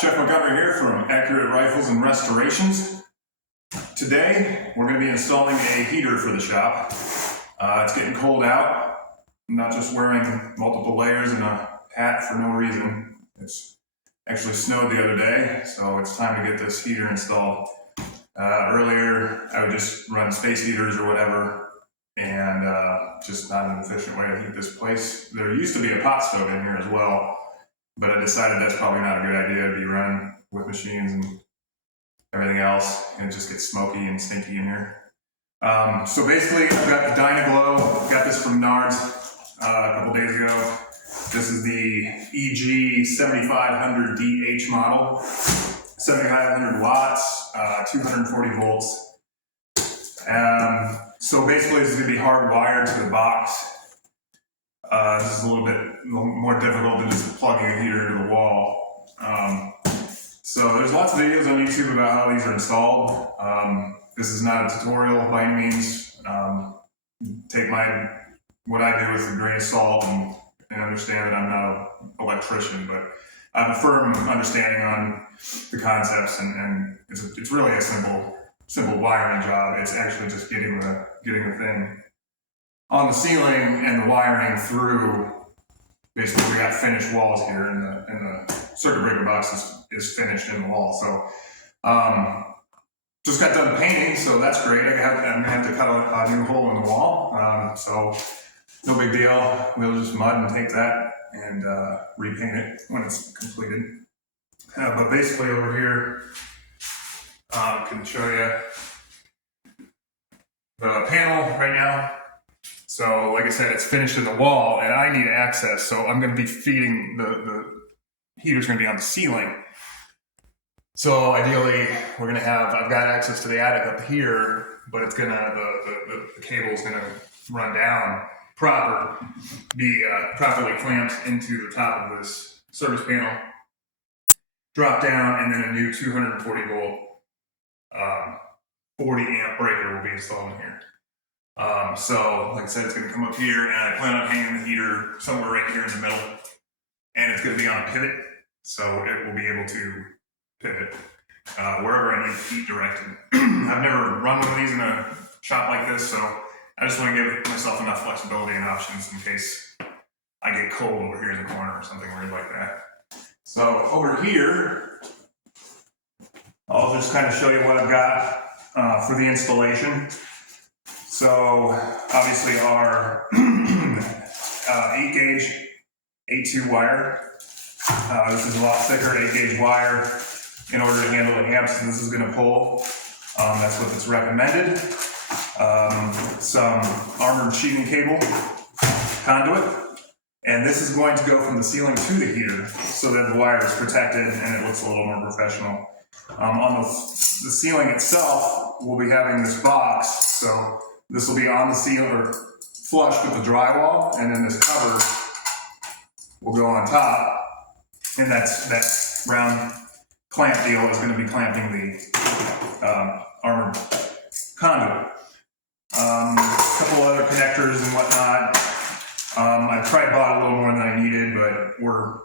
Chef Montgomery here from Accurate Rifles and Restorations. Today, we're going to be installing a heater for the shop. It's getting cold out. I'm not just wearing multiple layers and a hat for no reason. It's actually snowed the other day, so it's time to get this heater installed. Earlier, I would just run space heaters or whatever, and just not an efficient way to heat this place. There used to be a pot stove in here as well, but I decided that's probably not a good idea to be running with machines and everything else, and it just gets smoky and stinky in here. So basically, I've got the Dynaglow. Got this from Menards a couple days ago. This is the EG 7500DH model, 7500 watts, 240 volts. So basically, this is going to be hardwired to the box. This is a little bit more difficult than just plugging a heater into the wall. So there's lots of videos on YouTube about how these are installed. This is not a tutorial by any means. Take what I do with a grain of salt and understand that I'm not an electrician, but I have a firm understanding on the concepts, and it's really a simple wiring job. It's actually just getting the thing on the ceiling and the wiring through. Basically, we got finished walls here, and the circuit breaker box is finished in the wall. So just got done painting, so that's great. I'm gonna have to cut a new hole in the wall. So no big deal. We'll just mud and take that and repaint it when it's completed. But basically over here, I can show you the panel right now. So like I said, it's finished in the wall and I need access. So I'm going to be feeding the heater's going to be on the ceiling. So ideally I've got access to the attic up here, but it's going to, the cable's going to run down be properly clamped into the top of this service panel, drop down, and then a new 240 volt, 40 amp breaker will be installed in here. So like I said, it's going to come up here, and I plan on hanging the heater somewhere right here in the middle, and it's going to be on a pivot, so it will be able to pivot wherever I need heat directed. I've never run one of these in a shop like this, so I just want to give myself enough flexibility and options in case I get cold over here in the corner or something weird like that. So over here, I'll just kind of show you what I've got for the installation. So obviously our 8 gauge 8-2 wire. This is a lot thicker 8 gauge wire in order to handle the amps this is going to pull. That's what it's recommended. Some armored sheeting cable conduit, and this is going to go from the ceiling to the heater so that the wire is protected and it looks a little more professional. On the ceiling itself, we'll be having this box, so this will be on the ceiling or flush with the drywall, and then this cover will go on top, and that round clamp deal is going to be clamping the armored conduit. A couple other connectors and whatnot. I probably bought a little more than I needed, but we're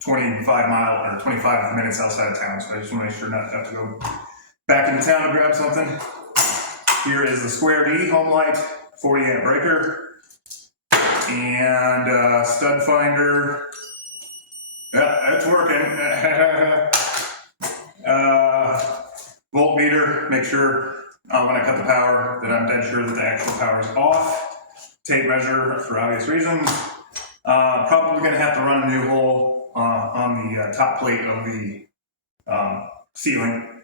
25 minutes outside of town, so I just want to make sure not to have to go back into town to grab something. Here is the Square D home light, 40 amp breaker, and stud finder. Yeah, that's working. Voltmeter, make sure when I cut the power that I'm dead sure that the actual power is off. Tape measure for obvious reasons. Probably going to have to run a new hole on the top plate of the ceiling.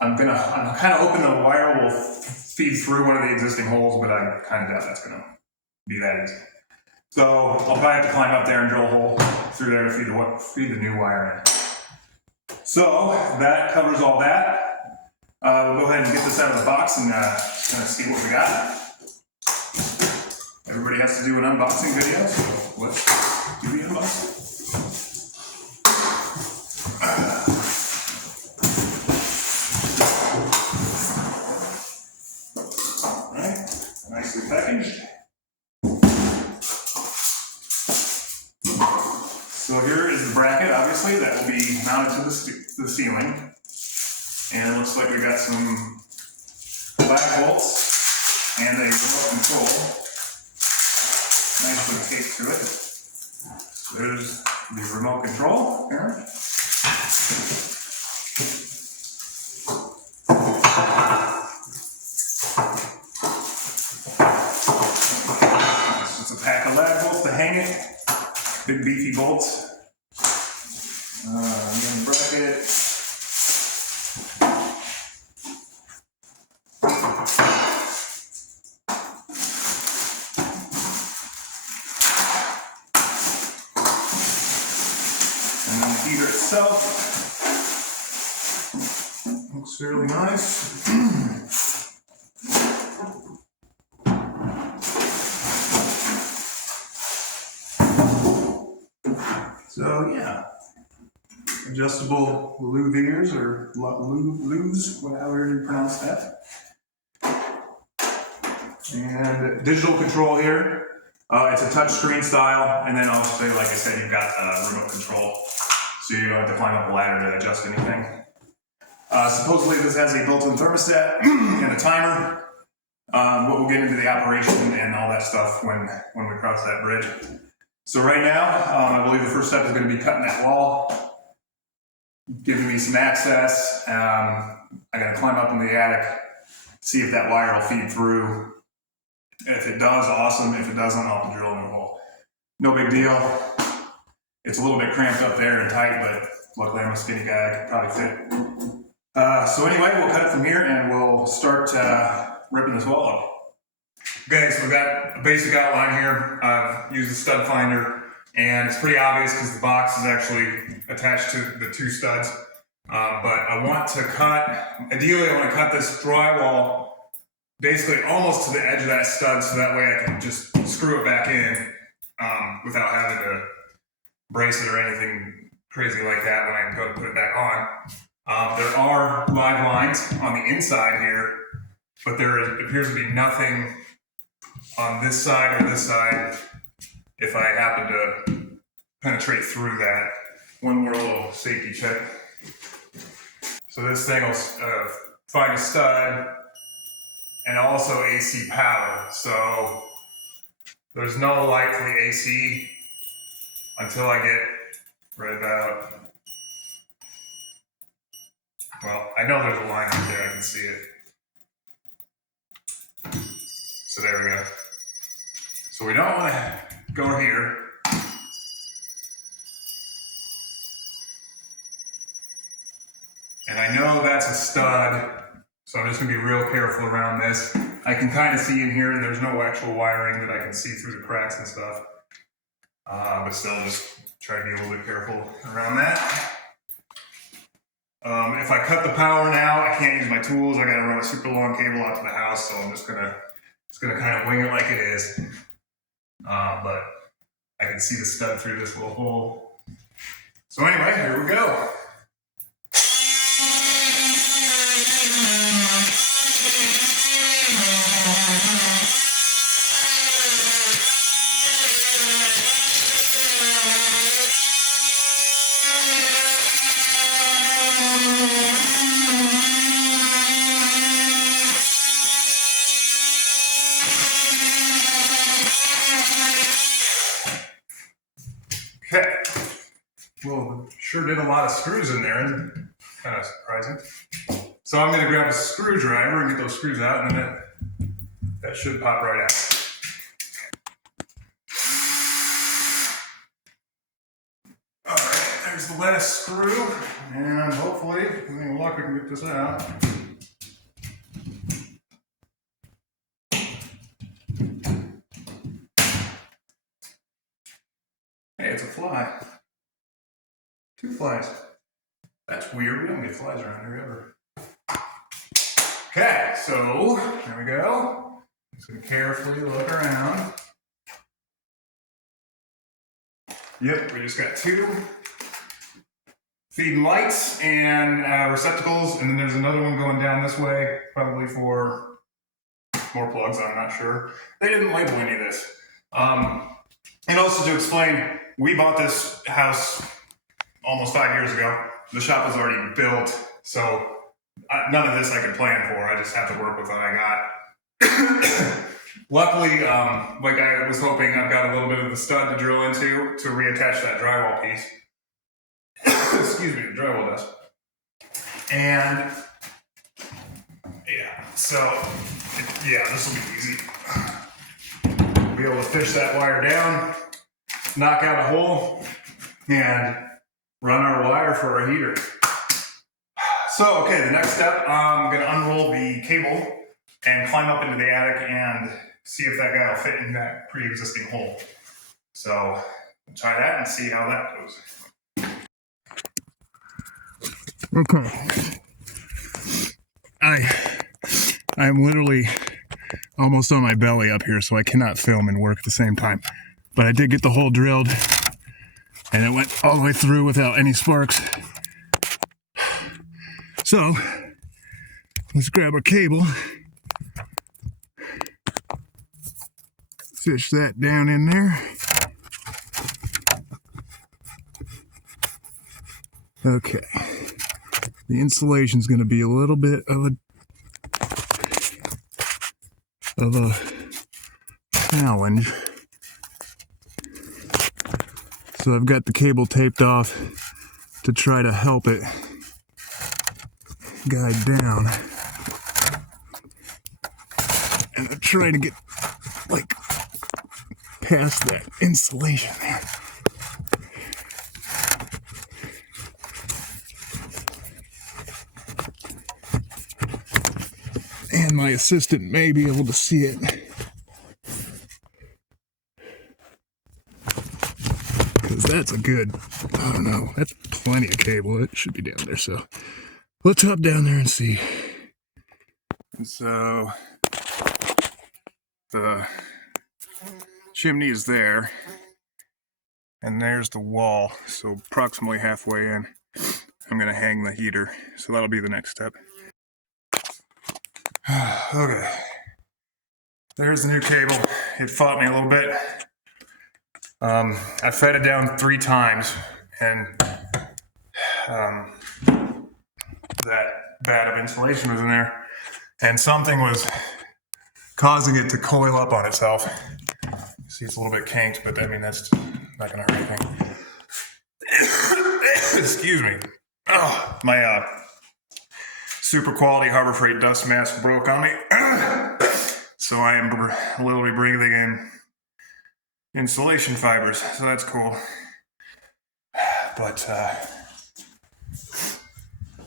I'm kind of hoping the wire will feed through one of the existing holes, but I kind of doubt that's going to be that easy. So I'll probably have to climb up there and drill a hole through there to feed the new wire in. So that covers all that. We'll go ahead and get this out of the box and kind of see what we got. Everybody has to do an unboxing video, so let's do the unboxing. All right, nicely packaged. So So here is the bracket, obviously, that will be mounted to the ceiling. And it looks like we got some black bolts and a remote control. Nicely taped to it. So there's the remote control here. It's a pack of lag bolts to hang it. Big beefy bolts. Again, bracket. And then the heater itself looks fairly nice. So yeah, adjustable louviers or louves, however you pronounce that. And digital control here. It's a touch screen style, and then obviously, like I said, you've got remote control, so you don't have to climb up a ladder to adjust anything. Supposedly this has a built-in thermostat and a timer. But we'll get into the operation and all that stuff when we cross that bridge. So right now, I believe the first step is going to be cutting that wall, giving me some access. I got to climb up in the attic, see if that wire will feed through. If it does, awesome. If it doesn't, I'll drill in a hole. No big deal. It's a little bit cramped up there and tight, but luckily I'm a skinny guy. I could probably fit. So anyway, we'll cut it from here and we'll start ripping this wall up. Okay, so we've got a basic outline here. I've used a stud finder, and it's pretty obvious because the box is actually attached to the two studs. But I want to cut, ideally I want to cut this drywall basically almost to the edge of that stud, so that way I can just screw it back in without having to brace it or anything crazy like that when I can go to put it back on. There are live lines on the inside here, but there appears to be nothing on this side or this side if I happen to penetrate through that. One more little safety check. So this thing will find a stud and also AC power. So there's no light for the AC until I get right about, well, I know there's a line right there, I can see it. So there we go. So we don't want to go here. And I know that's a stud, so I'm just going to be real careful around this. I can kind of see in here, there's no actual wiring that I can see through the cracks and stuff. But still, just try to be a little bit careful around that. If I cut the power now, I can't use my tools. I got to run a super long cable out to the house, so I'm just gonna kind of wing it like it is. But I can see the stud through this little hole. So anyway, here we go. Okay, well, sure did a lot of screws in there, kind of surprising. So I'm going to grab a screwdriver and get those screws out, and then that should pop right out. All right, there's the last screw, and hopefully, with any luck, we can get this out. Hey, it's a fly. 2 flies. That's weird. We don't get flies around here ever. Okay, so there we go. Just gonna carefully look around. Yep, we just got 2 feeding lights and receptacles, and then there's another one going down this way, probably for more plugs. I'm not sure. They didn't label any of this. And also to explain, we bought this house almost 5 years ago. The shop was already built, so none of this I could plan for. I just have to work with what I got. Luckily, like I was hoping, I've got a little bit of the stud to drill into to reattach that drywall piece. Excuse me, the drywall dust. And yeah, so yeah, this will be easy. Be able to fish that wire down, knock out a hole, and run our wire for our heater. So, okay, the next step, I'm gonna unroll the cable and climb up into the attic and see if that guy will fit in that pre-existing hole. So, we'll try that and see how that goes. Okay. I'm literally almost on my belly up here, so I cannot film and work at the same time. But I did get the hole drilled, and it went all the way through without any sparks. So, let's grab our cable, fish that down in there. Okay, the insulation's going to be a little bit of a challenge. So I've got the cable taped off to try to help it guide down. And I'm trying to get like past that insulation there. And my assistant may be able to see it. Because that's a good, I don't know, that's plenty of cable. It should be down there, so let's hop down there and see. And so the chimney is there, and there's the wall. So approximately halfway in, I'm gonna hang the heater. So that'll be the next step. Okay, there's the new cable. It fought me a little bit. I fed it down 3 times, and that bad of insulation was in there, and something was causing it to coil up on itself. See, it's a little bit kinked, but I mean, that's not gonna hurt anything. Excuse me. Oh, my super quality Harbor Freight dust mask broke on me. So I am literally breathing in insulation fibers, so that's cool. But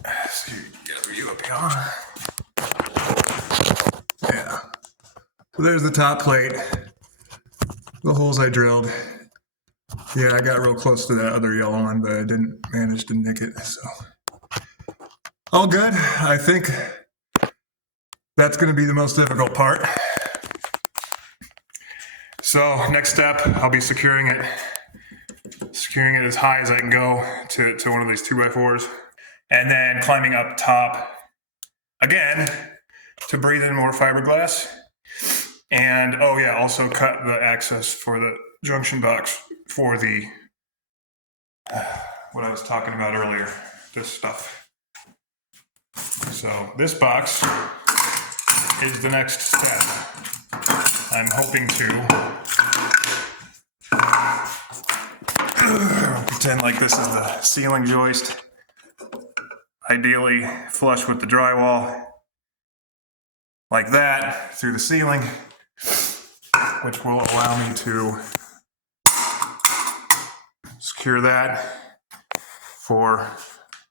let's get a view up here. Yeah. So there's the top plate. The holes I drilled. Yeah, I got real close to that other yellow one, but I didn't manage to nick it, so. All good. I think that's gonna be the most difficult part. So next step, I'll be securing it as high as I can go to one of these 2x4s, and then climbing up top again to breathe in more fiberglass. And oh yeah, also cut the access for the junction box for the what I was talking about earlier, this stuff. So this box is the next step. I'm hoping to pretend like this is the ceiling joist, ideally flush with the drywall, like that, through the ceiling, which will allow me to secure that for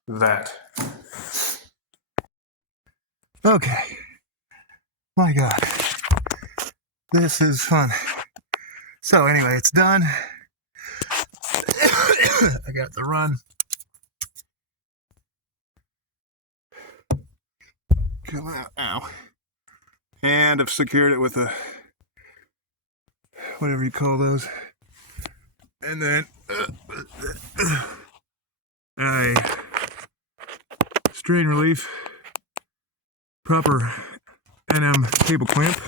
that. Okay, my God, this is fun. So anyway, it's done. I got the run. Come out, ow. And I've secured it with a, whatever you call those. And then a strain relief, proper NM cable clamp.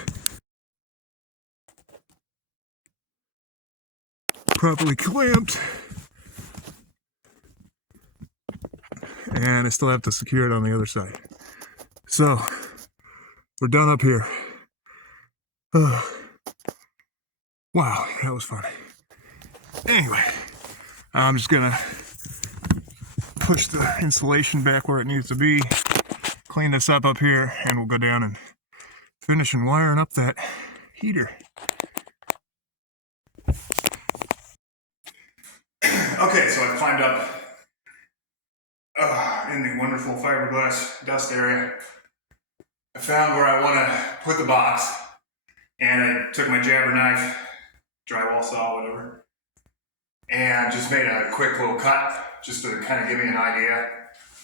properly clamped. And I still have to secure it on the other side. So, we're done up here. Wow, that was fun. Anyway, I'm just gonna push the insulation back where it needs to be, clean this up here, and we'll go down and finish and wiring up that heater. Okay, so I climbed up in the wonderful fiberglass dust area. I found where I want to put the box, and I took my jabber knife, drywall saw, whatever, and just made a quick little cut just to kind of give me an idea.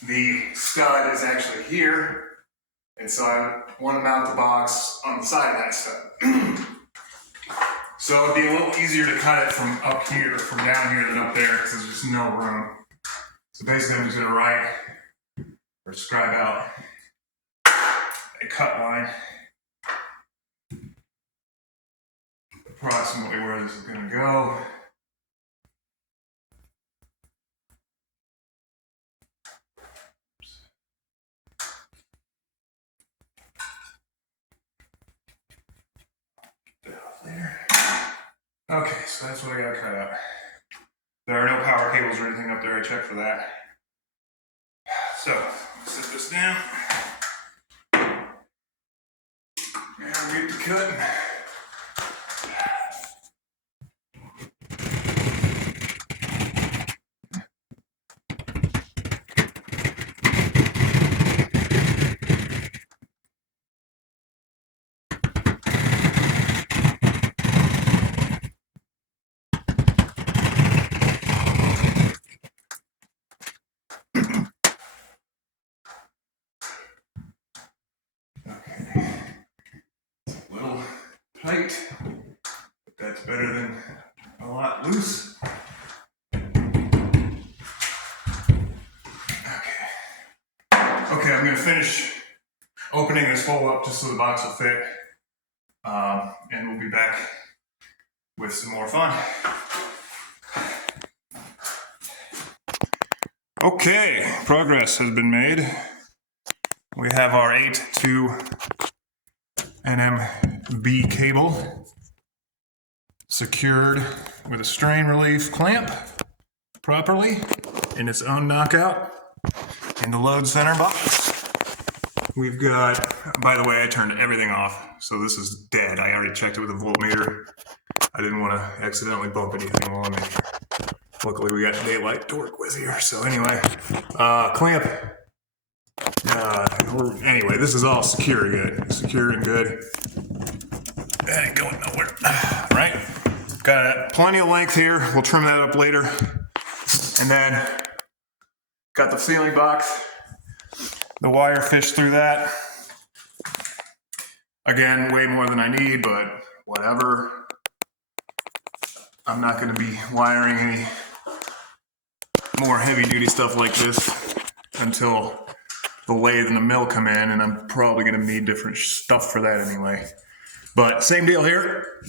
The stud is actually here, and so I want to mount the box on the side of that stud. So it'd be a little easier to cut it from up here, from down here than up there, because there's just no room. So basically I'm just going to write or scribe out a cut line, approximately where this is going to go. There. Okay, so that's what I gotta cut out. There are no power cables or anything up there, I checked for that. So, set this down. And get to cutting. Tight, but that's better than a lot loose. Okay, I'm gonna finish opening this hole up just so the box will fit, and we'll be back with some more fun. Okay, progress has been made. We have our 8-2 NMB cable secured with a strain relief clamp properly in its own knockout in the load center box. We've got, by the way, I turned everything off, so this is dead. I already checked it with a voltmeter. I didn't want to accidentally bump anything while I'm in here. Luckily we got daylight to work with here. So anyway, clamp. Anyway, this is all secure and good. That ain't going nowhere, right? Got plenty of length here. We'll trim that up later. And then got the sealing box. The wire fished through that. Again, way more than I need, but whatever. I'm not going to be wiring any more heavy duty stuff like this until the lathe and the mill come in, and I'm probably going to need different stuff for that anyway. But same deal here.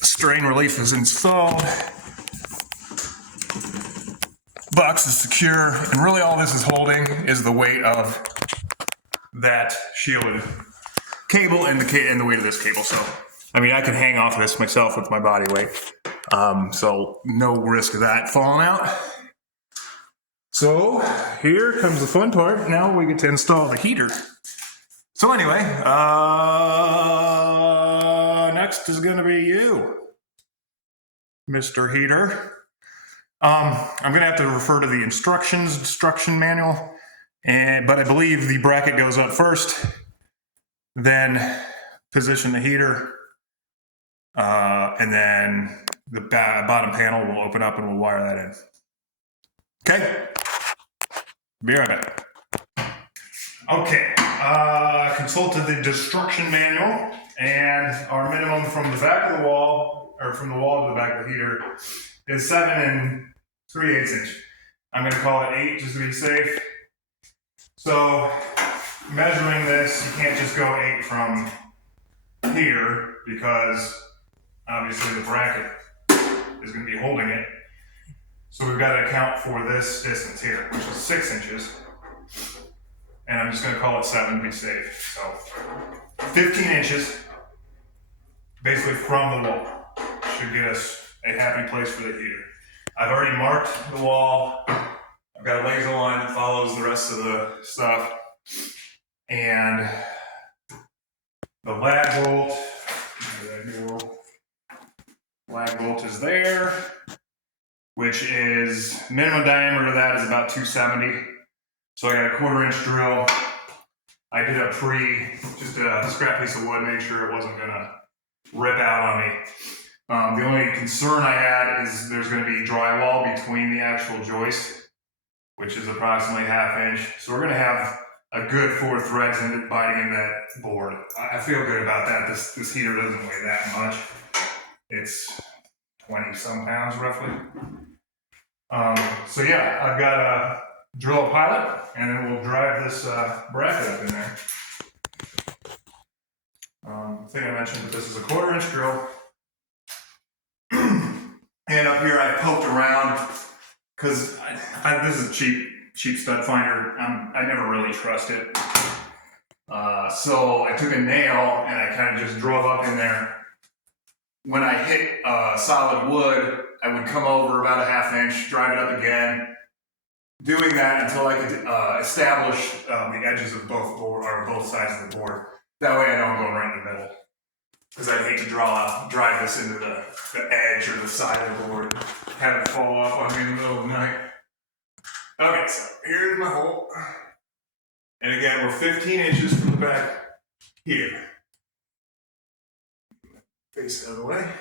Strain relief is installed. Box is secure, and really all this is holding is the weight of that shielded cable and the weight of this cable. So, I mean, I can hang off this myself with my body weight. So no risk of that falling out. So here comes the fun part. Now we get to install the heater. So anyway, next is gonna be you, Mr. Heater. I'm gonna have to refer to the instruction manual, but I believe the bracket goes up first, then position the heater, and then the bottom panel will open up and we'll wire that in. Okay, be right back. Okay, consulted the instruction manual, and our minimum from the back of the wall, or from the wall to the back of the heater, is 7 3/8 inch. I'm going to call it 8 just to be safe. So, measuring this, you can't just go 8 from here because obviously the bracket is going to be holding it. So we've got to account for this distance here, which is 6 inches. And I'm just going to call it 7 to be safe. So 15 inches, basically from the wall, should get us a happy place for the heater. I've already marked the wall. I've got a laser line that follows the rest of the stuff. And the lag bolt is there, which is minimum diameter of that is about 270. So I got a 1/4 inch drill. I did a just a scrap piece of wood, make sure it wasn't gonna rip out on me. The only concern I had is there's gonna be drywall between the actual joist, which is approximately 1/2 inch. So we're gonna have a good 4 threads biting in that board. I feel good about that. This heater doesn't weigh that much. It's 20 some pounds roughly. So yeah, I've got a drill pilot, and then we'll drive this bracket up in there. I think I mentioned that this is a 1/4 inch drill. And up here I poked around because this is a cheap stud finder. I never really trust it. So I took a nail and I kind of just drove up in there. When I hit solid wood, I would come over about a 1/2 inch, drive it up again, doing that until I could establish the edges of both sides of the board. That way I know I'm going right in the middle. Because I'd hate to drive this into the edge or the side of the board and have it fall off on me in the middle of the night. Okay, so here's my hole. And again, we're 15 inches from the back here. Face it out of the way.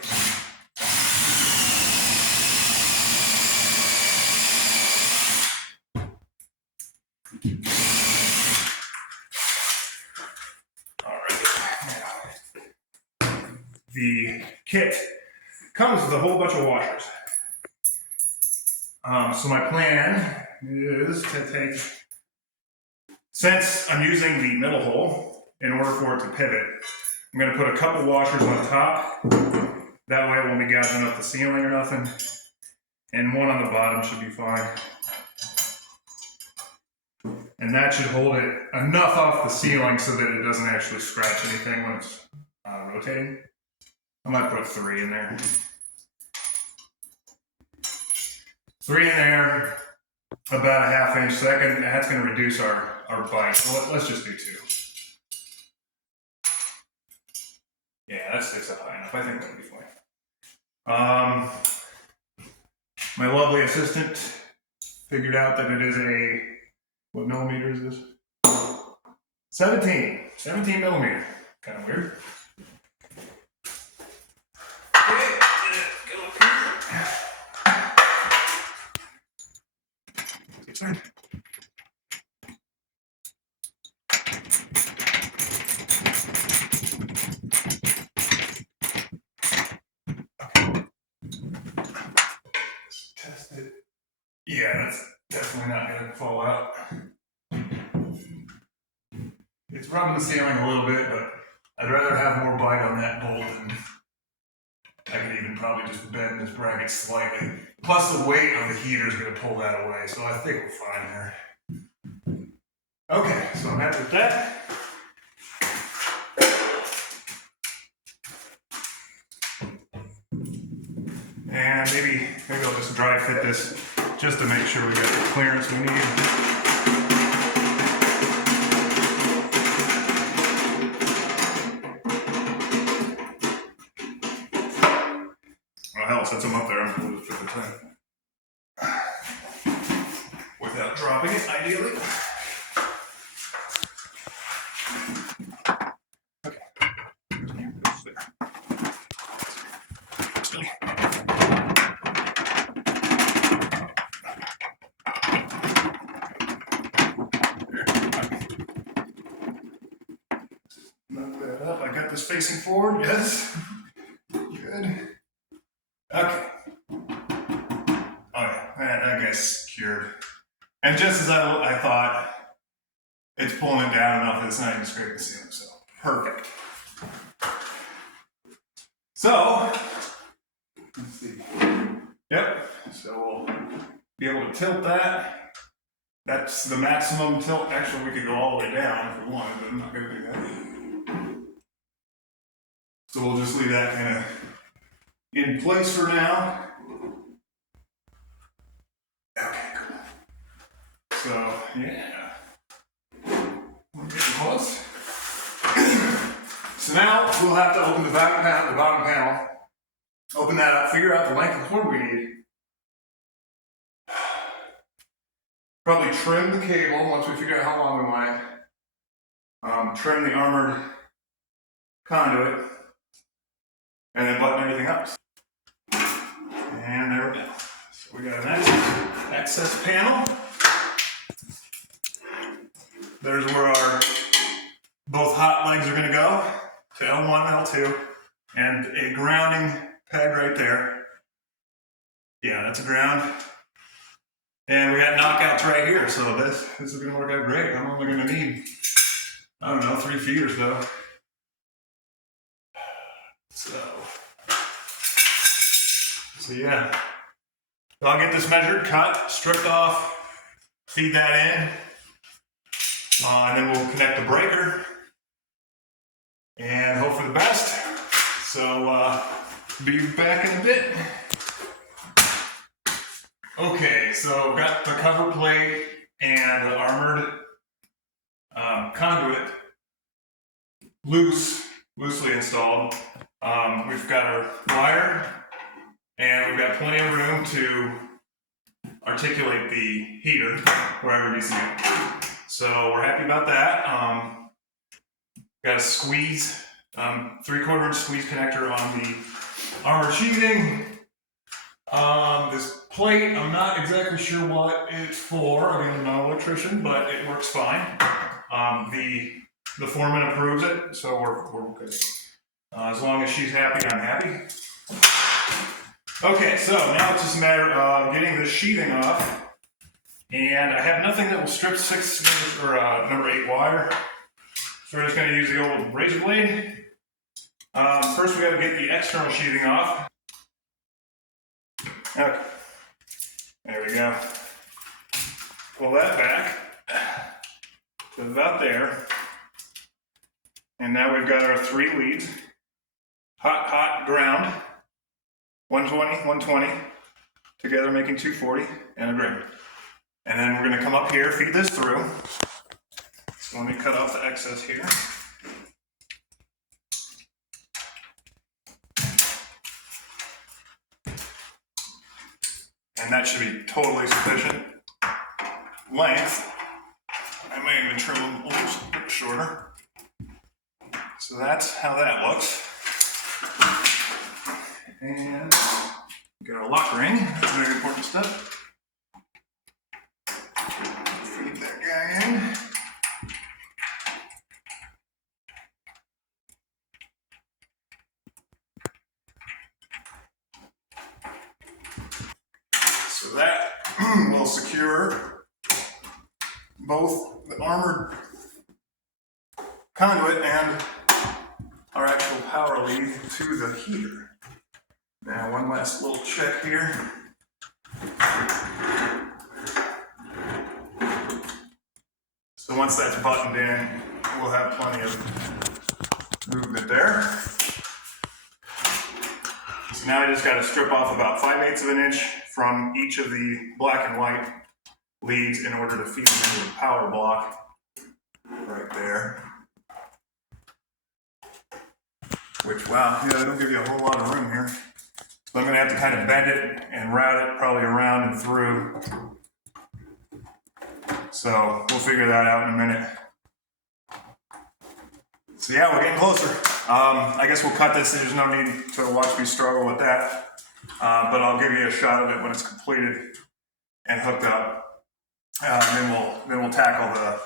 The kit comes with a whole bunch of washers. So my plan is to take, since I'm using the middle hole in order for it to pivot, I'm going to put a couple washers on top. That way it won't be gouging up the ceiling or nothing. And one on the bottom should be fine. And that should hold it enough off the ceiling so that it doesn't actually scratch anything when it's rotating. I might put 3 in there. 3 in there, about a 1/2 inch. So that's going to reduce our bite. So let's just do 2. Yeah, that sticks up high enough. I think that'll be fine. My lovely assistant figured out that it is what millimeter is this? 17 millimeter. Kind of weird. Side. Test it. Yeah, that's definitely not going to fall out. It's rubbing the ceiling a little bit, but I'd rather have more bite on that bolt than I could even probably just bend this bracket slightly. Plus the weight of the heater is going to pull that away, so I think we're fine there. Okay, so I'm happy with that. And maybe I'll just dry fit this just to make sure we got the clearance we need. Sets them up there, I'm going to just put the time. Without dropping it, ideally. Okay. Knock that up. I got this facing forward, yes. Good. Okay. Oh yeah, that guy's secured. And just as I thought, it's pulling it down enough that it's not even scraping the ceiling, so perfect. So, let's see. Yep, so we'll be able to tilt that. That's the maximum tilt. Actually, we could go all the way down if we wanted, but I'm not gonna do that. So we'll just leave that kind of in place for now. Okay, cool. So, yeah. We're getting close. So now we'll have to open the back panel, the bottom panel, open that up, figure out the length of cord we need. Probably trim the cable once we figure out how long we want it. Trim the armored conduit, and then button everything up. And there we go. So we got a nice access panel. There's where our both hot legs are going to go, to L1 and L2, and a grounding peg right there. Yeah, that's a ground. And we got knockouts right here, so this is going to work out great. I'm only going to need, I don't know, 3 feet or so. So yeah. So I'll get this measured, cut, stripped off, feed that in, and then we'll connect the breaker and hope for the best. So be back in a bit. Okay, so got the cover plate and the armored conduit loosely installed. We've got our wire, and we've got plenty of room to articulate the heater wherever you see it. So we're happy about that. Got a squeeze, 3/4 inch squeeze connector on the armored sheathing. This plate, I'm not exactly sure what it's for. I mean, I'm not an electrician, but it works fine. The foreman approves it, so we're good. As long as she's happy, I'm happy. Okay, so now it's just a matter of getting the sheathing off. And I have nothing that will strip 6 or number 8 wire. So we're just going to use the old razor blade. First we got to get the external sheathing off. Okay, there we go. Pull that back to about there. And now we've got our 3 leads. Hot, ground. 120, 120. Together making 240 and a ground. And then we're going to come up here, feed this through. So let me cut off the excess here. And that should be totally sufficient length. I may even trim them a little bit shorter. So that's how that looks. And get our lock ring, that's very important stuff. Feed that guy in. So that will secure both the armored conduit and our actual power lead to the heater. Now one last little check here. So once that's buttoned in, we'll have plenty of movement there. So now I just got to strip off about 5/8 of an inch from each of the black and white leads in order to feed into the power block right there. Which, wow, yeah, they don't give you a whole lot of room here. So I'm going to have to kind of bend it and route it probably around and through. So we'll figure that out in a minute. So yeah, we're getting closer. I guess we'll cut this. There's no need to watch me struggle with that. But I'll give you a shot of it when it's completed and hooked up. Then we'll tackle the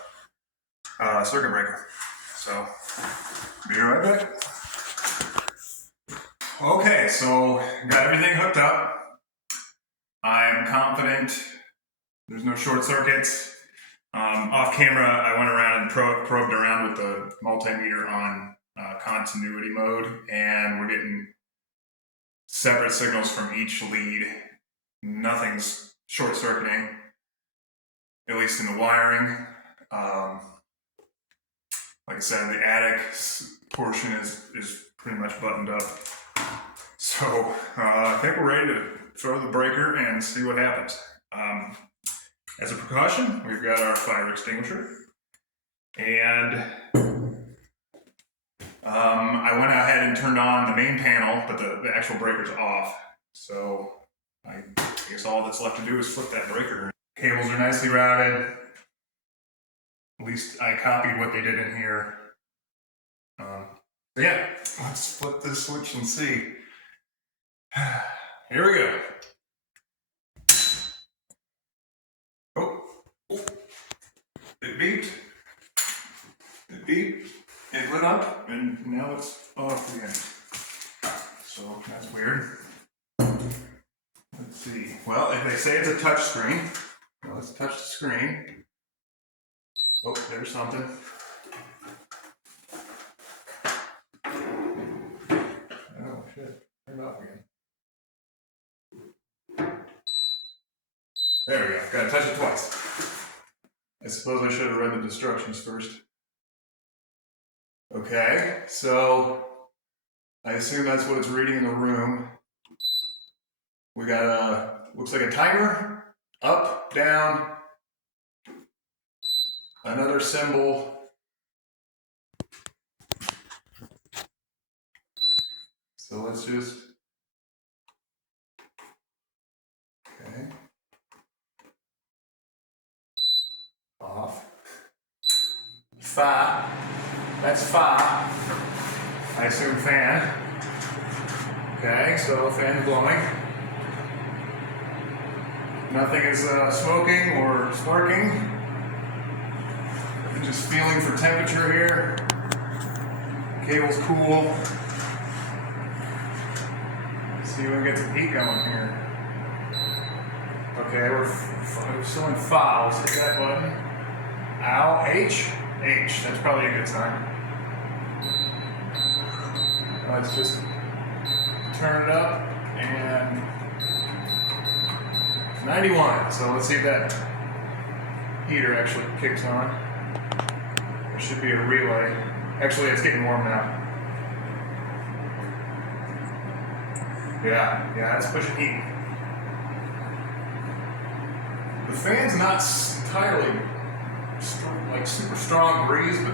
circuit breaker. So be right back. Okay, so got everything hooked up. I'm confident there's no short circuits. Off camera, I went around and probed around with the multimeter on continuity mode, and we're getting separate signals from each lead nothing's short-circuiting, at least in the wiring. Like I said, the attic portion is pretty much buttoned up. So I think we're ready to throw the breaker and see what happens. As a precaution, we've got our fire extinguisher. And I went ahead and turned on the main panel, but the actual breaker's off. So I guess all that's left to do is flip that breaker. Cables are nicely routed. At least I copied what they did in here. But yeah, let's flip this switch and see. Here we go. Oh, it beeped. It beeped. It lit up, and now it's off again. So that's weird. Let's see. Well, if they say it's a touch screen, well, let's touch the screen. Oh, there's something. Oh, shit. Turn it off again. There we go. Gotta touch it twice. I suppose I should have read the instructions first. Okay, so I assume that's what it's reading in the room. We got looks like a timer, up, down, another symbol. So let's just, okay, off. Fa, that's fa. I assume fan. Okay, so fan blowing. Nothing is smoking or sparking. I'm just feeling for temperature here. Cable's cool. Let's see if we can get some heat going here. Okay, we're still in fa. Let's hit that button. Ow, H? H, that's probably a good sign. Let's just turn it up and 91. So let's see if that heater actually kicks on. There should be a relay. Actually, it's getting warm now. Yeah, it's pushing heat. The fan's not entirely like super strong breeze, but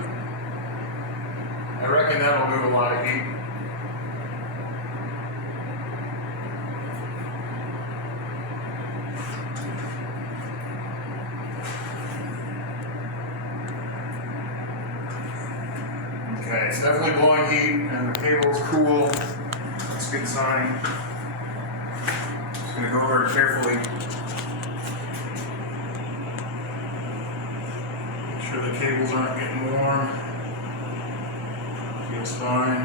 I reckon that'll move a lot of heat. Okay, it's definitely blowing heat, and the cable's cool. That's a good sign. Just gonna go over it carefully. Make sure the cables aren't getting warm. Feels fine.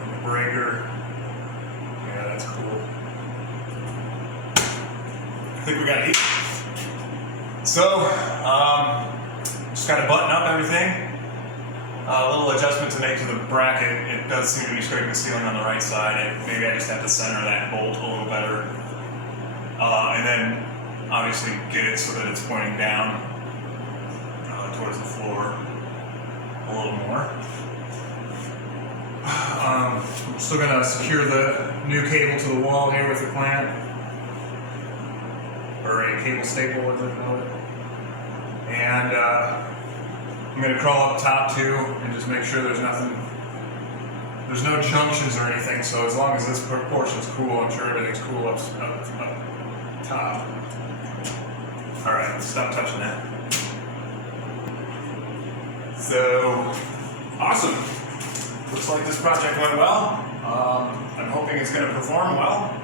And the breaker. Yeah, that's cool. I think we got heat. So, just gotta button up everything. A little adjustment to make to the bracket. It does seem to be scraping the ceiling on the right side. Maybe I just have to center that bolt a little better. And then obviously get it so that it's pointing down towards the floor a little more. I'm still going to secure the new cable to the wall here with the clamp. Or a cable staple, as they call it. And I'm going to crawl up top too and just make sure there's nothing, there's no junctions or anything, so as long as this portion's cool, I'm sure everything's cool up top. Alright, let's stop touching that. So, awesome. Looks like this project went well. I'm hoping it's going to perform well.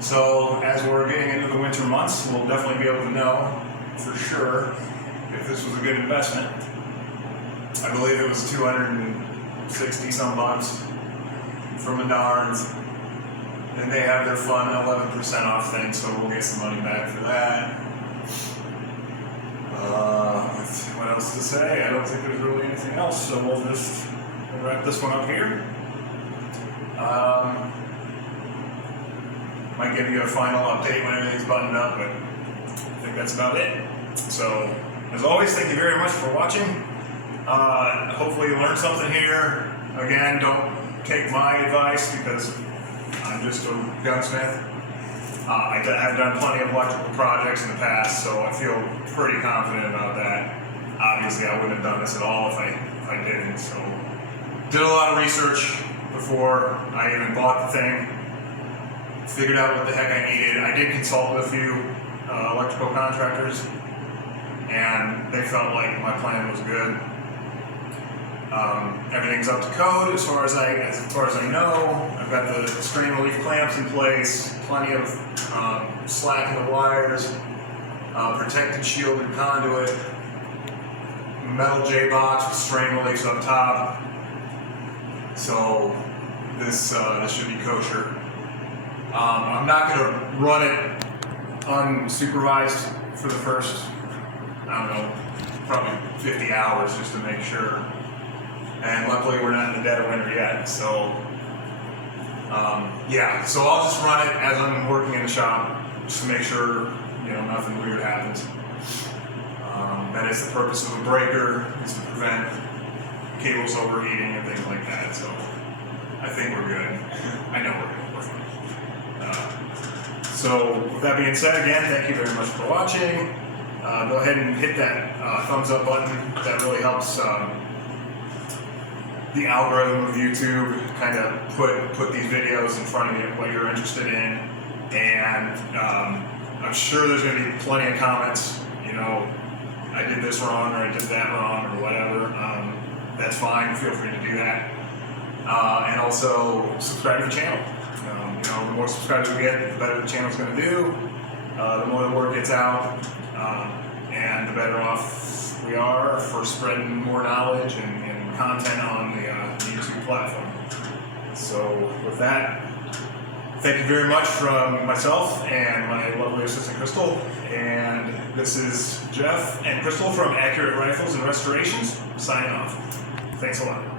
So, as we're getting into the winter months, we'll definitely be able to know for sure if this was a good investment. I believe it was 260 some bucks from Menards, and they have their fun 11% off thing, so we'll get some money back for that. What else to say? I don't think there's really anything else, so we'll just wrap this one up here. Might give you a final update when everything's buttoned up, but I think that's about it. So, as always, thank you very much for watching. Hopefully you learned something here. Again, don't take my advice because I'm just a gunsmith. I've done plenty of electrical projects in the past, so I feel pretty confident about that. Obviously, I wouldn't have done this at all if I didn't. So, did a lot of research before I even bought the thing. Figured out what the heck I needed. I did consult with a few electrical contractors, and they felt like my plan was good. Everything's up to code as far as I know. I've got the strain relief clamps in place, plenty of slack in the wires, protected shielded conduit, metal J-box with strain reliefs up top. So this should be kosher. I'm not going to run it unsupervised for the first, I don't know, probably 50 hours just to make sure. And luckily we're not in the dead of winter yet, so yeah. So I'll just run it as I'm working in the shop, just to make sure, you know, nothing weird happens. That is the purpose of a breaker, is to prevent cables overheating and things like that. So I think we're good. I know we're good. We're fine. So with that being said, again, thank you very much for watching. Go ahead and hit that thumbs up button. That really helps the algorithm of YouTube kind of put these videos in front of you, what you're interested in. And I'm sure there's going to be plenty of comments, you know, I did this wrong, or I did that wrong, or whatever. That's fine, feel free to do that. And also subscribe to the channel. You know, the more subscribers we get, the better the channel's going to do. The more the word gets out, and the better off we are for spreading more knowledge and content on the YouTube platform. So with that, thank you very much from myself and my lovely assistant Crystal. And this is Jeff and Crystal from Accurate Rifles and Restorations, signing off. Thanks a lot.